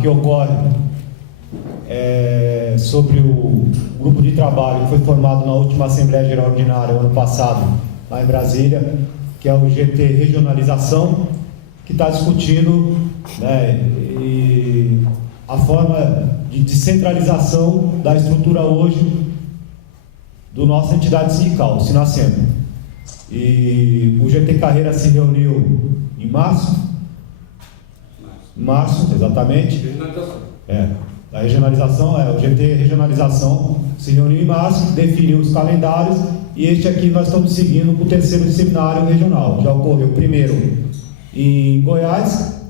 que ocorre sobre o grupo de trabalho que foi formado na última Assembleia Geral Ordinária, ano passado, lá em Brasília, que é o GT Regionalização, que está discutindo, né, a forma de descentralização da estrutura hoje do nossa entidade sindical, o Sinacem. E o GT Carreira se reuniu em março, exatamente. A regionalização, o GT Regionalização se reuniu em março, definiu os calendários, e este aqui nós estamos seguindo com o terceiro seminário regional. Já ocorreu o primeiro em Goiás,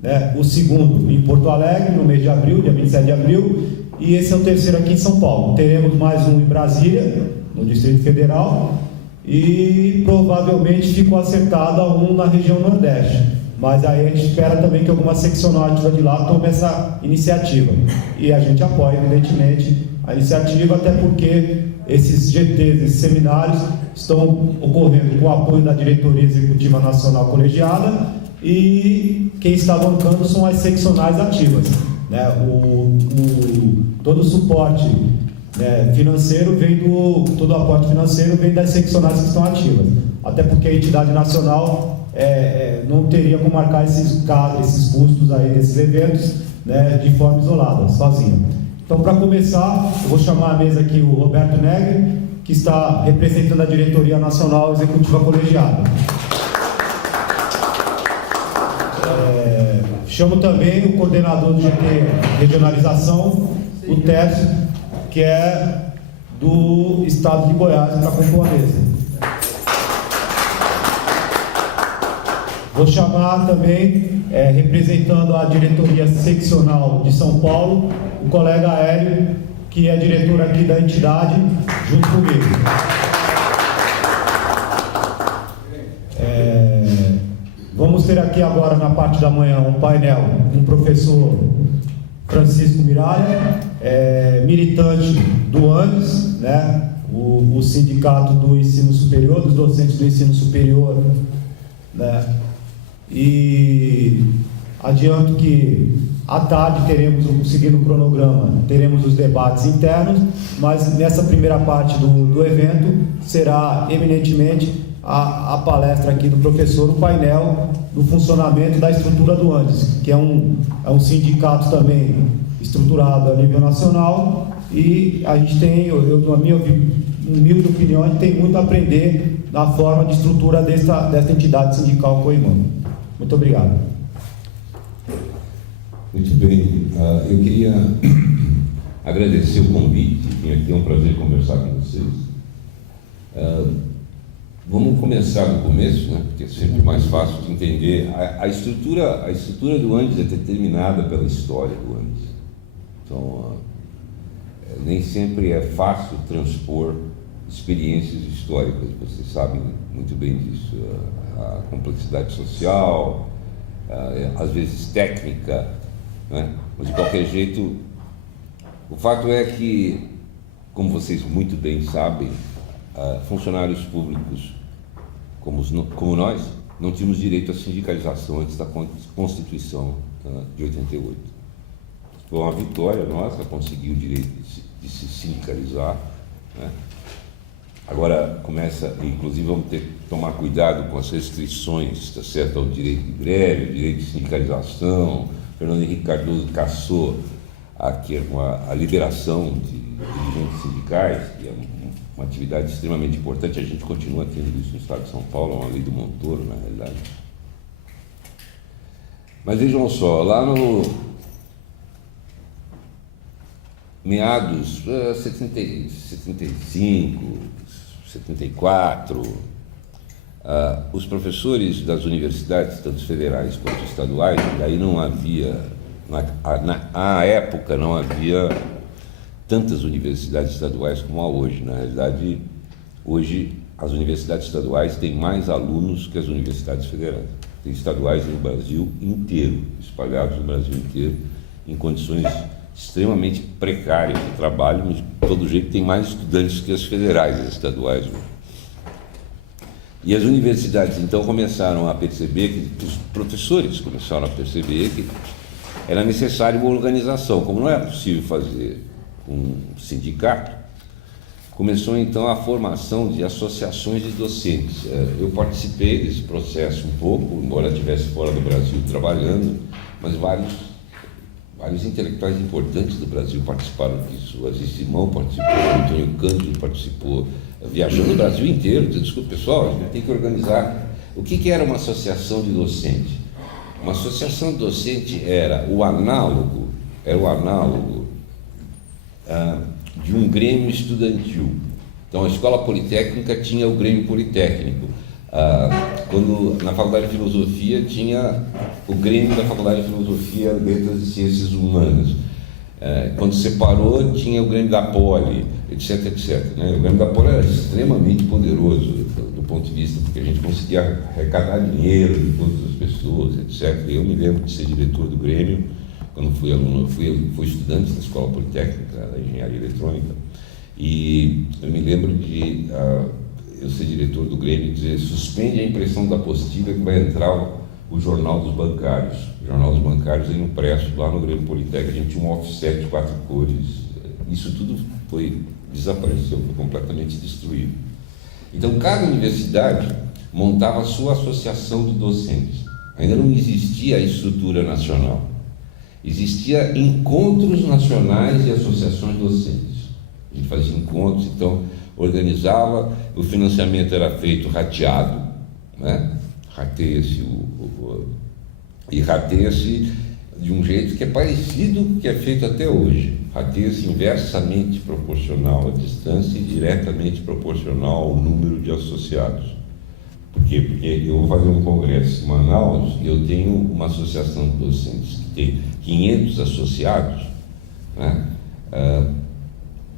né, o segundo em Porto Alegre, no mês de abril, dia 27 de abril, e esse é o terceiro aqui em São Paulo. Teremos mais um em Brasília, no Distrito Federal, e provavelmente ficou acertado um na região Nordeste. Mas aí a gente espera também que alguma seccional ativa de lá tome essa iniciativa. E a gente apoia, evidentemente, a iniciativa, até porque esses GTs, esses seminários, estão ocorrendo com o apoio da Diretoria Executiva Nacional Colegiada, e quem está bancando são as seccionais ativas, né? Todo o suporte, né, financeiro todo o aporte financeiro vem das seccionais que estão ativas, até porque a entidade nacional não teria como marcar esses custos aí desses eventos, né, de forma isolada, sozinha. Então, para começar, eu vou chamar à mesa aqui o Roberto Negri, que está representando a Diretoria Nacional Executiva Colegiada. Chamo também o coordenador do GT Regionalização, o Tércio, que é do estado de Goiás, para compor a mesa. Vou chamar também, representando a diretoria seccional de São Paulo, o colega Hélio, que é diretor aqui da entidade, junto comigo. Vamos ter aqui agora, na parte da manhã, um painel com o professor Francisco Miralha, militante do ANDES, né, o sindicato do ensino superior, dos docentes do ensino superior, né. E adianto que à tarde seguindo o cronograma, teremos os debates internos, mas nessa primeira parte do evento será eminentemente a palestra aqui do professor, o painel do funcionamento da estrutura do ANDES, que é um sindicato também estruturado a nível nacional, e a gente tem, na minha humilde opinião, a gente tem muito a aprender na forma de estrutura desta entidade sindical coimana. Muito obrigado. Muito bem, eu queria agradecer o convite, vim aqui, é um prazer conversar com vocês. Vamos começar do começo, né, porque é sempre mais fácil de entender. A estrutura do ANDES é determinada pela história do ANDES. Então, nem sempre é fácil transpor experiências históricas, vocês sabem muito bem disso. A complexidade social, às vezes técnica, né? Mas de qualquer jeito, o fato é que, como vocês muito bem sabem, funcionários públicos como nós não tínhamos direito à sindicalização antes da Constituição de 88. Foi uma vitória nossa conseguir o direito de se sindicalizar, né? Agora começa, inclusive vamos ter que tomar cuidado com as restrições, tá certo, ao direito de greve, ao direito de sindicalização. Fernando Henrique Cardoso cassou a liberação de dirigentes sindicais, que é uma atividade extremamente importante. A gente continua tendo isso no estado de São Paulo, é uma lei do Montoro, na realidade. Mas vejam só, lá no meados 75, 74, os professores das universidades, tanto federais quanto estaduais, daí não havia, na época não havia tantas universidades estaduais como há hoje. Na realidade, hoje as universidades estaduais têm mais alunos que as universidades federais. Tem estaduais no Brasil inteiro, espalhados no Brasil inteiro, em condições extremamente precárias de trabalho, mas de todo jeito tem mais estudantes que as federais, as estaduais. E as universidades então começaram a perceber, os professores começaram a perceber que era necessária uma organização. Como não era possível fazer um sindicato, começou então a formação de associações de docentes. Eu participei desse processo um pouco, embora estivesse fora do Brasil trabalhando, mas vários intelectuais importantes do Brasil participaram disso. O Aziz Simão participou, o Antônio Cândido participou, viajando o Brasil inteiro. Desculpa, pessoal, a gente tem que organizar. O que era uma associação de docente? Uma associação de docente era o análogo de um grêmio estudantil. Então, a Escola Politécnica tinha o Grêmio Politécnico. Quando na Faculdade de Filosofia tinha o Grêmio da Faculdade de Filosofia, Letras e Ciências Humanas. Quando separou, tinha o Grêmio da Poli, etc, etc. Né? O Grêmio da Poli era extremamente poderoso do ponto de vista, porque a gente conseguia arrecadar dinheiro de todas as pessoas, etc. Eu me lembro de ser diretor do Grêmio, quando fui aluno, fui estudante da Escola Politécnica, da Engenharia Eletrônica, e eu me lembro de eu ser diretor do Grêmio e dizer: suspende a impressão da apostila que vai entrar o Jornal dos Bancários. O Jornal dos Bancários é impresso lá no Grêmio Politécnico, a gente tinha um offset de 4 cores. Isso tudo desapareceu, foi completamente destruído. Então, cada universidade montava a sua associação de docentes. Ainda não existia a estrutura nacional. Existia encontros nacionais e associações docentes. A gente fazia encontros, então organizava, o financiamento era feito rateado, né? Rateia-se rateia-se de um jeito que é parecido com o que é feito até hoje. Rateia-se inversamente proporcional à distância e diretamente proporcional ao número de associados. Por quê? Porque eu vou fazer um congresso em Manaus e eu tenho uma associação de docentes que tem 500 associados, né?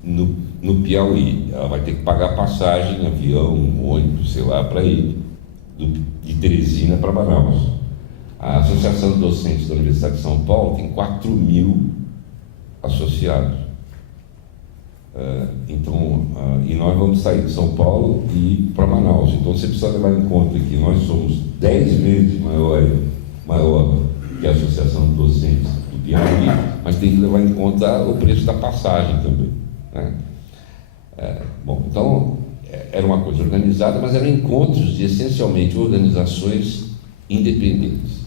No Piauí. Ela vai ter que pagar passagem, avião, ônibus, sei lá, para ir de Teresina para Manaus. A Associação de Docentes da Universidade de São Paulo tem 4.000 associados. E nós vamos sair de São Paulo e ir para Manaus. Então você precisa levar em conta que nós somos 10 vezes maior que a Associação de Docentes do Piauí, mas tem que levar em conta o preço da passagem também, né? Então era uma coisa organizada, mas eram encontros de essencialmente organizações independentes.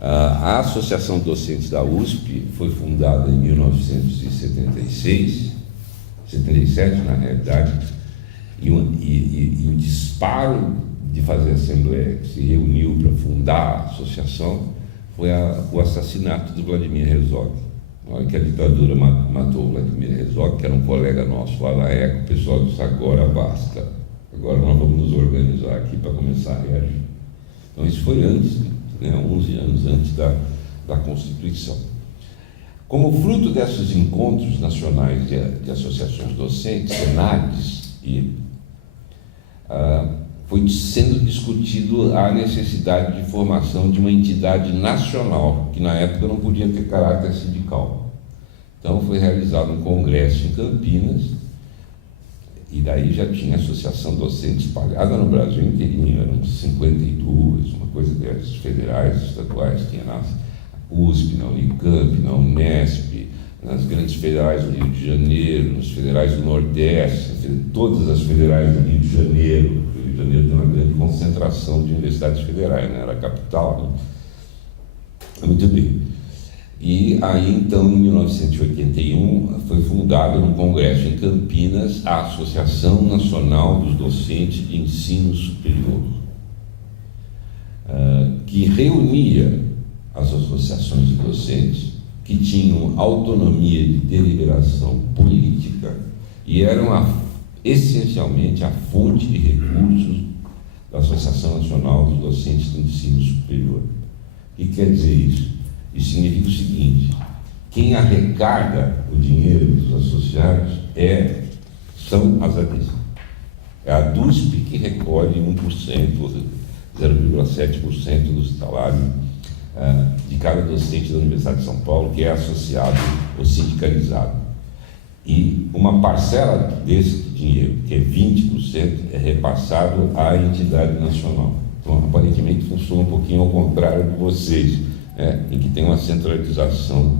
A Associação de Docentes da USP foi fundada em 1977, na realidade, e o disparo de fazer a Assembleia, que se reuniu para fundar a associação, foi o assassinato de Vladimir Herzog. Na hora que a ditadura matou Vladimir Herzog, que era um colega nosso lá na ECA, o pessoal disse: agora basta, agora nós vamos nos organizar aqui para começar a reagir. Então isso foi antes, né, 11 anos antes da Constituição. Como fruto desses encontros nacionais de associações docentes, ENADES, foi sendo discutido a necessidade de formação de uma entidade nacional, que na época não podia ter caráter sindical. Então foi realizado um congresso em Campinas, e daí já tinha associação docente espalhada no Brasil inteirinho, eram 52, uma coisa dessas, federais, estaduais, tinha na USP, na Unicamp, na Unesp, nas grandes federais do Rio de Janeiro, nas federais do Nordeste, todas as federais do Rio de Janeiro. O Rio de Janeiro tem uma grande concentração de universidades federais, né? Era a capital, né? Muito bem. E aí, então, em 1981, foi fundada num congresso em Campinas a Associação Nacional dos Docentes de Ensino Superior, que reunia as associações de docentes que tinham autonomia de deliberação política e eram essencialmente a fonte de recursos da Associação Nacional dos Docentes do Ensino Superior. O que quer dizer isso? Isso significa o seguinte: quem arrecada o dinheiro dos associados são as ADES. É a DUSP que recolhe 1%, 0,7% do salário de cada docente da Universidade de São Paulo que é associado ou sindicalizado. E uma parcela desse dinheiro, que é 20%, é repassado à entidade nacional. Então, aparentemente funciona um pouquinho ao contrário de vocês, em que tem uma centralização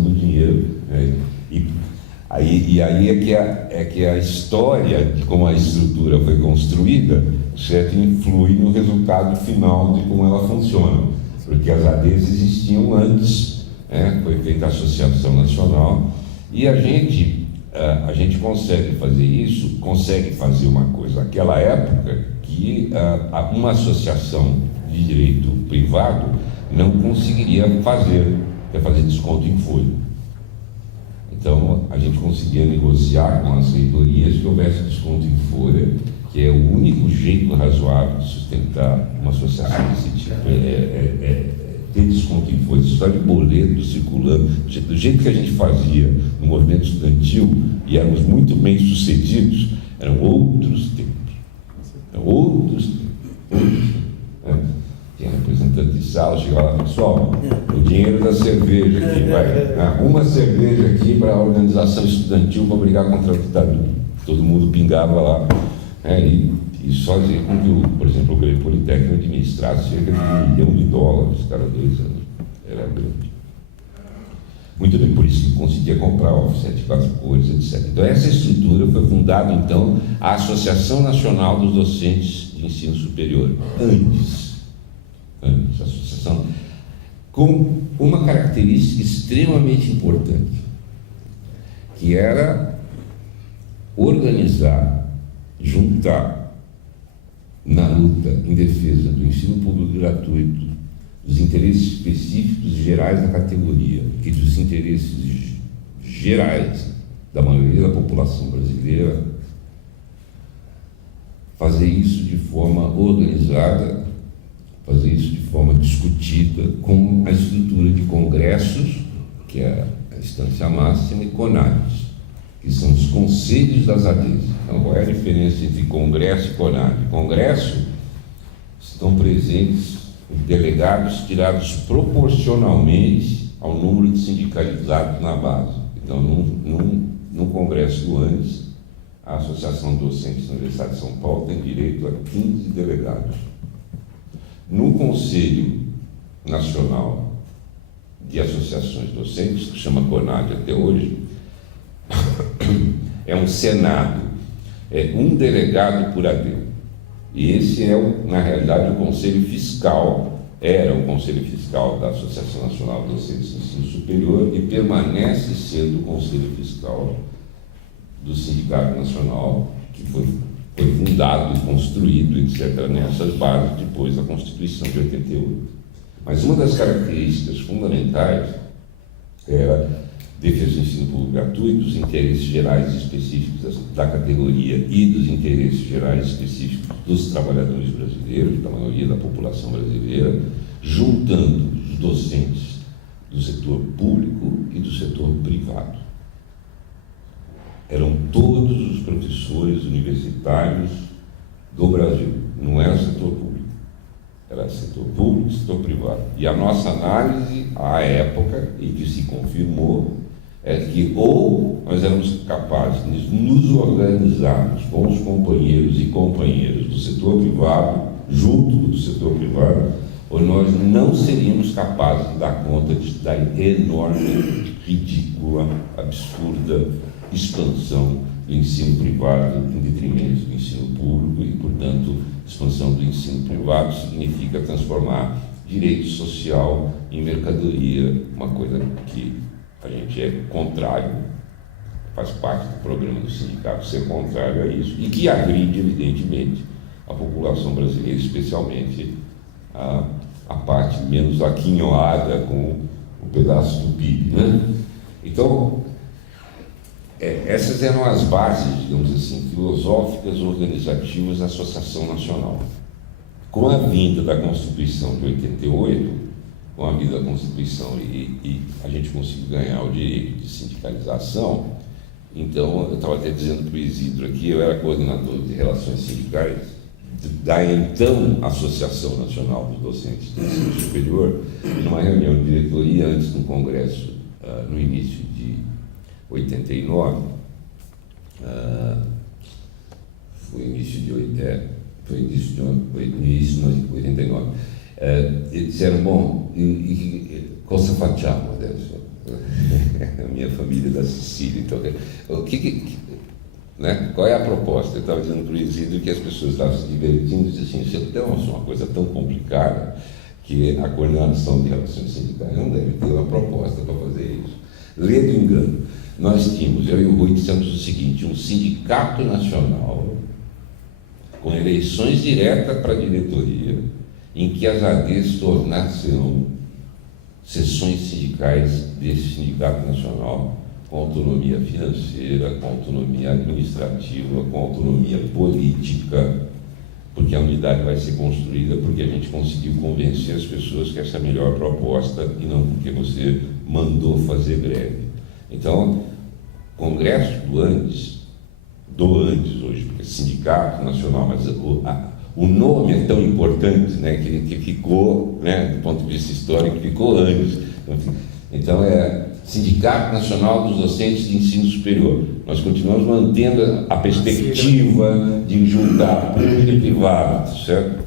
do dinheiro, e aí é que a história de como a estrutura foi construída, certo, influi no resultado final de como ela funciona, porque as ADs existiam antes, foi feita a Associação Nacional, e a gente consegue fazer isso, consegue fazer uma coisa naquela época que uma associação de direito privado não conseguiria fazer, que é fazer desconto em folha. Então, a gente conseguia negociar com as reitorias que houvesse desconto em folha, que é o único jeito razoável de sustentar uma associação desse tipo, ter desconto em folha. História de boleto circulando, do jeito que a gente fazia no movimento estudantil, e éramos muito bem sucedidos, eram outros tempos. Tinha representante de sala, chegava lá, pessoal, o dinheiro da cerveja aqui, vai, uma cerveja aqui para a organização estudantil para brigar contra a ditadura. Todo mundo pingava lá, e isso fazia com que, por exemplo, o Grêmio Politécnico administrasse cerca de $1 milhão cada 2 anos. Era grande. Muito bem, por isso que conseguia comprar offset de 4 cores, etc. Então, essa estrutura foi fundada, então, a Associação Nacional dos Docentes de Ensino Superior, antes a associação, com uma característica extremamente importante, que era organizar, juntar na luta em defesa do ensino público gratuito, dos interesses específicos e gerais da categoria e dos interesses gerais da maioria da população brasileira, fazer isso de forma organizada, fazer isso de forma discutida com a estrutura de congressos, que é a instância máxima, e CONADs, que são os conselhos das ADs. Então, qual é a diferença entre congresso e CONAD? Congresso estão presentes delegados tirados proporcionalmente ao número de sindicalizados na base. Então, num congresso do ANDES, a Associação de Docentes da Universidade de São Paulo tem direito a 15 delegados. No Conselho Nacional de Associações Docentes, que chama CONAD até hoje, é um Senado, é um delegado por AD. E esse na realidade, o Conselho Fiscal, era o Conselho Fiscal da Associação Nacional de Docentes do Ensino Superior e permanece sendo o Conselho Fiscal do Sindicato Nacional, que foi fundado e construído, etc., nessas bases depois da Constituição de 88. Mas uma das características fundamentais era defesa do ensino público gratuito, dos interesses gerais específicos da categoria e dos interesses gerais específicos dos trabalhadores brasileiros, da maioria da população brasileira, juntando os docentes do setor público e do setor privado. Eram todos os professores universitários do Brasil, não era setor público, era setor público e setor privado. E a nossa análise, à época, e que se confirmou, é que ou nós éramos capazes de nos organizarmos com os companheiros e companheiras do setor privado, junto do setor privado, ou nós não seríamos capazes de dar conta da enorme, ridícula, absurda expansão do ensino privado em detrimento do ensino público e, portanto, expansão do ensino privado significa transformar direito social em mercadoria, uma coisa que a gente é contrário, faz parte do programa do sindicato ser contrário a isso, e que agride, evidentemente, a população brasileira, especialmente a parte menos aquinhoada com o pedaço do PIB, né? Então, essas eram as bases, digamos assim, filosóficas, organizativas da Associação Nacional. Com a vinda da Constituição de 88, com a vinda da Constituição e a gente conseguiu ganhar o direito de sindicalização, então, eu estava até dizendo para o Isidro aqui, eu era coordenador de relações sindicais da então Associação Nacional dos Docentes do Ensino Superior, e numa reunião de diretoria antes do Congresso, no início de 89, foi no início de 89. E disseram, bom, cosa facciamo adesso? A minha família da Sicília, então, né? Qual é a proposta? Eu estava dizendo para o Isidro que as pessoas estavam se divertindo e diziam assim, se tem uma coisa tão complicada que a coordenação de relações sindicais não deve ter uma proposta para fazer isso. Lê do engano. Nós tínhamos, eu e o Rui dissemos o seguinte, um sindicato nacional com eleições diretas para a diretoria, em que as ADs tornassem seções sindicais desse sindicato nacional, com autonomia financeira, com autonomia administrativa, com autonomia política, porque a unidade vai ser construída porque a gente conseguiu convencer as pessoas que essa é a melhor proposta e não porque você mandou fazer greve. Então, Congresso do Andes hoje, porque é Sindicato Nacional, mas o nome é tão importante, né, que ficou, né, do ponto de vista histórico, ficou Andes. Então, é Sindicato Nacional dos Docentes de Ensino Superior. Nós continuamos mantendo a perspectiva de juntar público e privado, certo?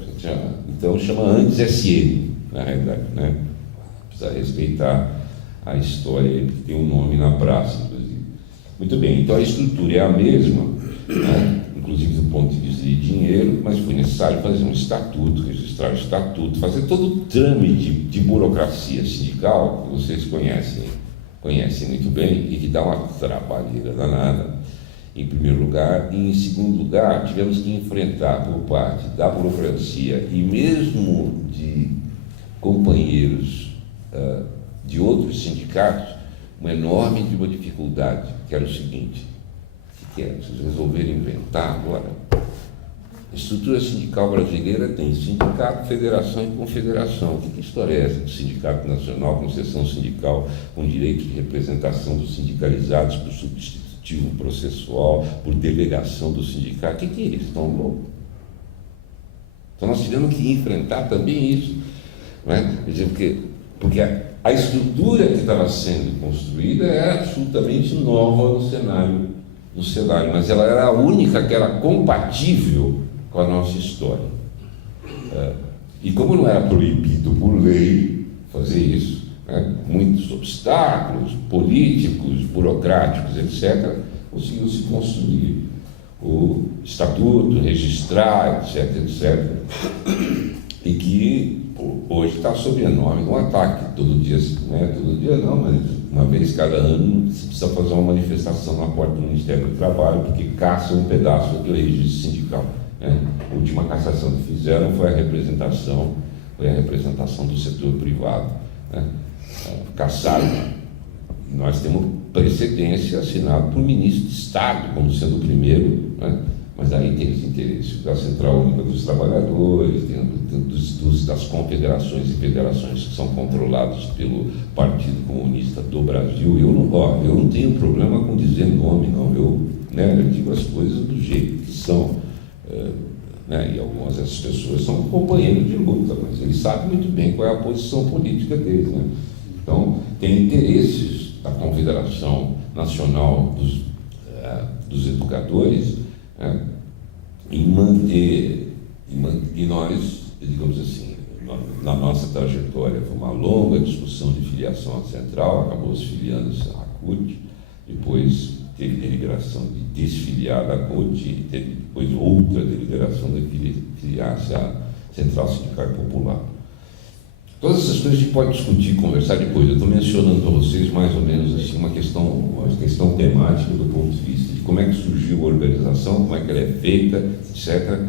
Então, chama Andes SM, na realidade, né? Precisa respeitar a história, que tem um nome na praça, inclusive. Muito bem, então a estrutura é a mesma, né? Inclusive do ponto de vista de dinheiro, mas foi necessário fazer um estatuto, registrar o estatuto, fazer todo o trâmite de burocracia sindical que vocês conhecem muito bem e que dá uma trabalheira danada, em primeiro lugar. E em segundo lugar, tivemos que enfrentar por parte da burocracia e mesmo de companheiros de outros sindicatos uma enorme dificuldade, que era o seguinte: o que é? Vocês resolveram inventar agora? A estrutura sindical brasileira tem sindicato, federação e confederação. Que história é essa de sindicato nacional com seção sindical, com direito de representação dos sindicalizados por substitutivo processual, por delegação do sindicato? Que é isso? Estão loucos? Então nós tivemos que enfrentar também isso, né? Quer dizer, porque a estrutura que estava sendo construída era absolutamente nova no cenário, mas ela era a única que era compatível com a nossa história. E como não era proibido por lei fazer isso, né, muitos obstáculos políticos, burocráticos, etc., conseguiu-se construir o estatuto, registrar, etc., e que hoje está sob enorme um ataque. Todo dia não, mas uma vez cada ano se precisa fazer uma manifestação na porta do Ministério do Trabalho, porque caça um pedaço do registro sindical. Né? A última cassação que fizeram foi a representação do setor privado. Né? Caçaram. Nós temos precedência assinada por ministro de Estado, como sendo o primeiro, né? Mas aí tem os interesses da Central Única dos Trabalhadores, das confederações e federações que são controlados pelo Partido Comunista do Brasil. Eu não tenho problema com dizer nome, não. Eu digo as coisas do jeito que são. E algumas dessas pessoas são companheiros de luta, mas eles sabem muito bem qual é a posição política deles. Né? Então, tem interesses da Confederação Nacional dos Educadores, em manter, e nós, digamos assim, na nossa trajetória foi uma longa discussão de filiação à Central, acabou se filiando-se à CUT, depois teve deliberação de desfiliar da CUT, e teve depois outra deliberação de filiar-se à Central Sindical Popular. Todas essas coisas a gente pode discutir, conversar depois. Eu estou mencionando para vocês mais ou menos assim, uma questão temática do ponto de vista de como é que surgiu a organização, como é que ela é feita, etc.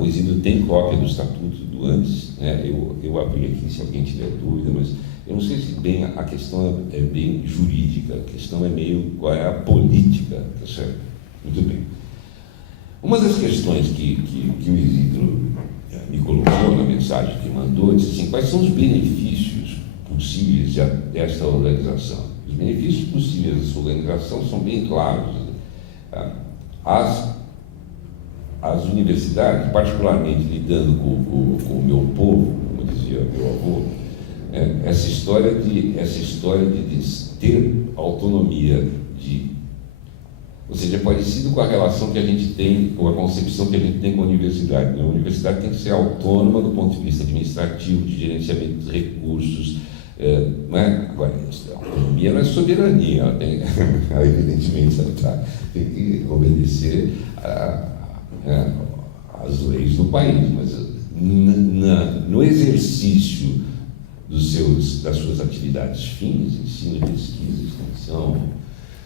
O Isidro tem cópia do Estatuto do Andes, né? Eu abri aqui se alguém tiver dúvida, mas eu não sei se bem a questão é bem jurídica, a questão é meio qual é a política, tá certo? Muito bem. Uma das questões que o Isidro me colocou na mensagem que mandou, disse assim: quais são os benefícios possíveis desta organização? Os benefícios possíveis dessa organização são bem claros. As universidades, particularmente lidando com o meu povo, como dizia meu avô, essa história de ter autonomia de Ou seja, é parecido com a relação que a gente tem, com a concepção que a gente tem com a universidade. A universidade tem que ser autônoma do ponto de vista administrativo, de gerenciamento dos recursos. Né? Agora, a autonomia não é soberania, ela tem, evidentemente, tem que obedecer às leis do país, mas no exercício das suas atividades fins, ensino, pesquisa, extensão,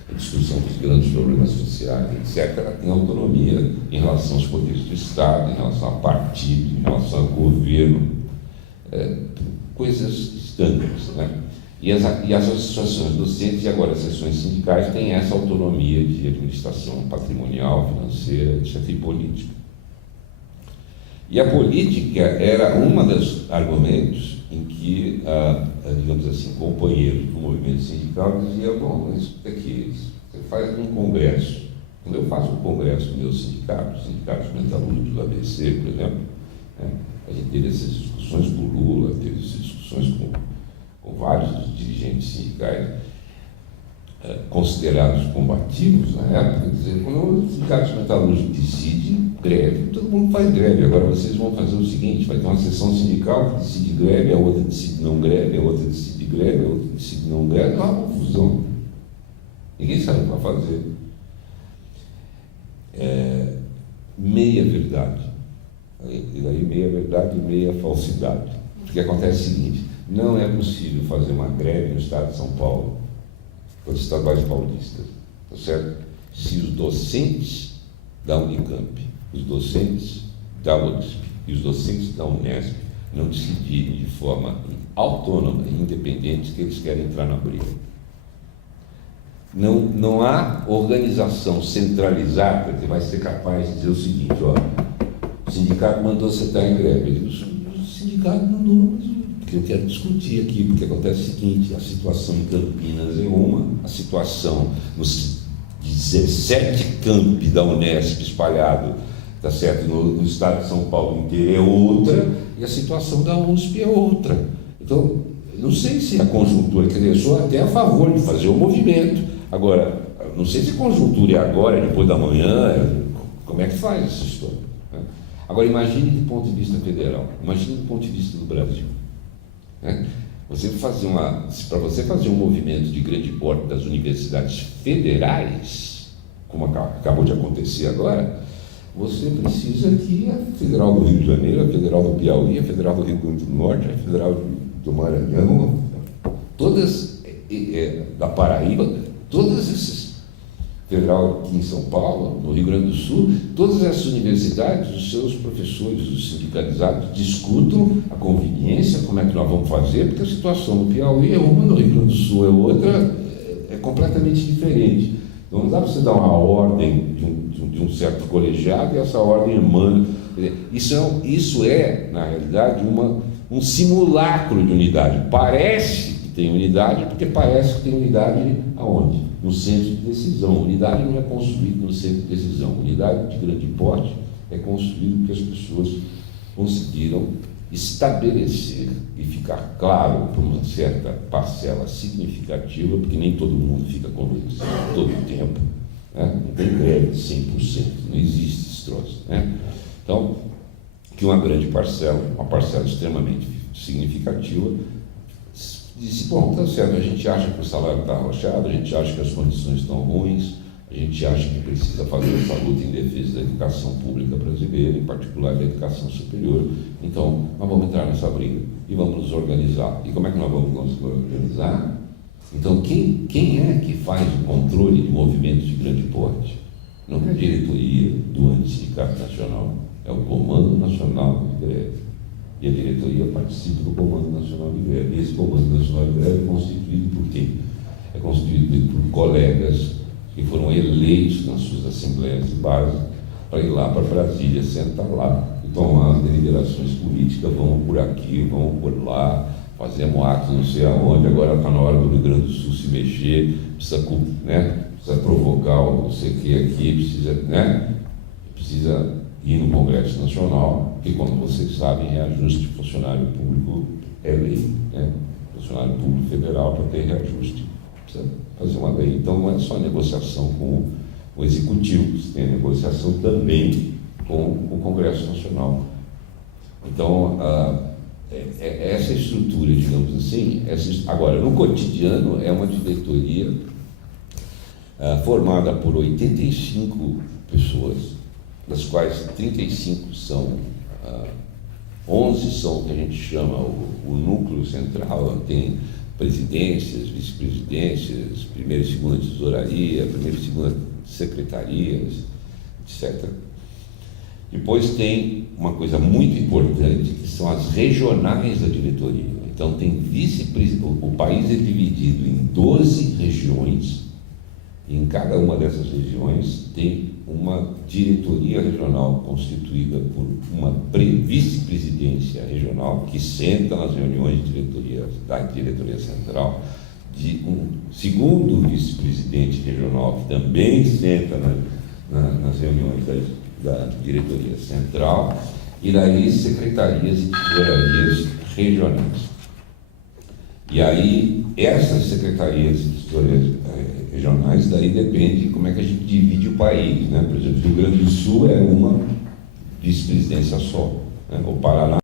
a discussão dos grandes problemas sociais, etc., ela tem autonomia em relação aos poderes do Estado, em relação a partido, em relação ao governo, coisas estândares, né? E as associações docentes e agora as seções sindicais têm essa autonomia de administração patrimonial, financeira, etc., e política. E a política era um dos argumentos em que, digamos assim, companheiros do movimento sindical diziam: bom, isso aqui, você faz um congresso. Quando eu faço um congresso no meu sindicato, os sindicatos metalúrgicos do ABC, por exemplo, né, a gente teve essas discussões com o Lula, teve essas discussões com vários dos dirigentes sindicais considerados combativos na época, quer dizer, quando os sindicatos metalúrgicos decidem greve, todo mundo faz greve. Agora vocês vão fazer o seguinte: vai ter uma sessão sindical que decide greve, a outra decide não greve, a outra decide greve, a outra decide não greve. É uma confusão. Ninguém sabe o que vai fazer. Meia verdade. E daí meia verdade e meia falsidade. Porque acontece o seguinte: não é possível fazer uma greve no estado de São Paulo, para os estaduais paulistas, tá certo? Se os docentes da Unicamp, os docentes da USP e os docentes da Unesp não decidirem de forma autônoma e independente que eles querem entrar na briga. Não há organização centralizada que vai ser capaz de dizer o seguinte: ó, o sindicato mandou você estar em greve. Eu digo: o sindicato mandou, mas porque eu quero discutir aqui, porque acontece o seguinte: a situação em Campinas é uma, a situação nos 17 campi da Unesp espalhado, tá certo, no estado de São Paulo inteiro é outra, e a situação da USP é outra. Então, não sei se a conjuntura, quer dizer, eu sou até a favor de fazer o movimento. Agora, não sei se a conjuntura é agora, é depois da manhã, como é que faz essa história, né? Agora, imagine do ponto de vista federal, imagine do ponto de vista do Brasil. Para você fazer um movimento de grande porte das universidades federais, como acabou de acontecer agora, você precisa que a Federal do Rio de Janeiro, a Federal do Piauí, a Federal do Rio Grande do Norte, a Federal do Maranhão, todas da Paraíba, todas essas, Federal aqui em São Paulo, no Rio Grande do Sul, todas essas universidades, os seus professores, os sindicalizados, discutam a conveniência, como é que nós vamos fazer, porque a situação no Piauí é uma, no Rio Grande do Sul é outra, é completamente diferente. Então não dá para você dar uma ordem de um certo colegiado e essa ordem emana. Isso é, na realidade, um simulacro de unidade. Parece que tem unidade, porque parece que tem unidade aonde? No centro de decisão. Unidade não é construída no centro de decisão. Unidade de grande porte é construída porque as pessoas conseguiram estabelecer e ficar claro para uma certa parcela significativa, porque nem todo mundo fica convencido todo o tempo, né? Não tem greve de 100%, não existe esse troço, né? Então, que uma grande parcela, uma parcela extremamente significativa, disse: bom, tá certo, a gente acha que o salário está arrochado, a gente acha que as condições estão ruins, a gente acha que precisa fazer essa luta em defesa da educação pública brasileira, em particular da educação superior. Então, nós vamos entrar nessa briga e vamos nos organizar. E como é que nós vamos nos organizar? Então, quem é que faz o controle de movimentos de grande porte? Não é a diretoria do Antissindicato Nacional, é o Comando Nacional de Greve. E a diretoria participa do Comando Nacional de Greve. E esse Comando Nacional de Greve é constituído por quem? É constituído por colegas que foram eleitos nas suas assembleias de base para ir lá para Brasília, sentar lá e tomar as deliberações políticas. Vamos por aqui, vamos por lá, fazemos atos não sei aonde. Agora está na hora do Rio Grande do Sul se mexer, precisa provocar o não sei o que aqui, precisa ir no Congresso Nacional, que, como vocês sabem, é ajuste. Funcionário público é lei, né? Funcionário público federal, para ter reajuste, precisa fazer uma lei. Então não é só negociação com o Executivo, você tem a negociação também com o Congresso Nacional. Então, essa estrutura, digamos assim, agora, no cotidiano, é uma diretoria formada por 85 pessoas, das quais 35 são, 11 são o que a gente chama o núcleo central, tem presidências, vice-presidências, primeira e segunda tesouraria, primeira e segunda secretarias, etc. Depois tem uma coisa muito importante, que são as regionais da diretoria. Então tem o país é dividido em 12 regiões, e em cada uma dessas regiões tem uma diretoria regional constituída por uma vice-presidência regional, que senta nas reuniões de diretoria da diretoria central, de um segundo vice-presidente regional, que também senta nas reuniões da diretoria central, e daí secretarias e tesourarias regionais. E aí, essas secretarias e tesourarias regionais, daí depende de como é que a gente divide o país, né? Por exemplo, o Rio Grande do Sul é uma vice-presidência só, né? O Paraná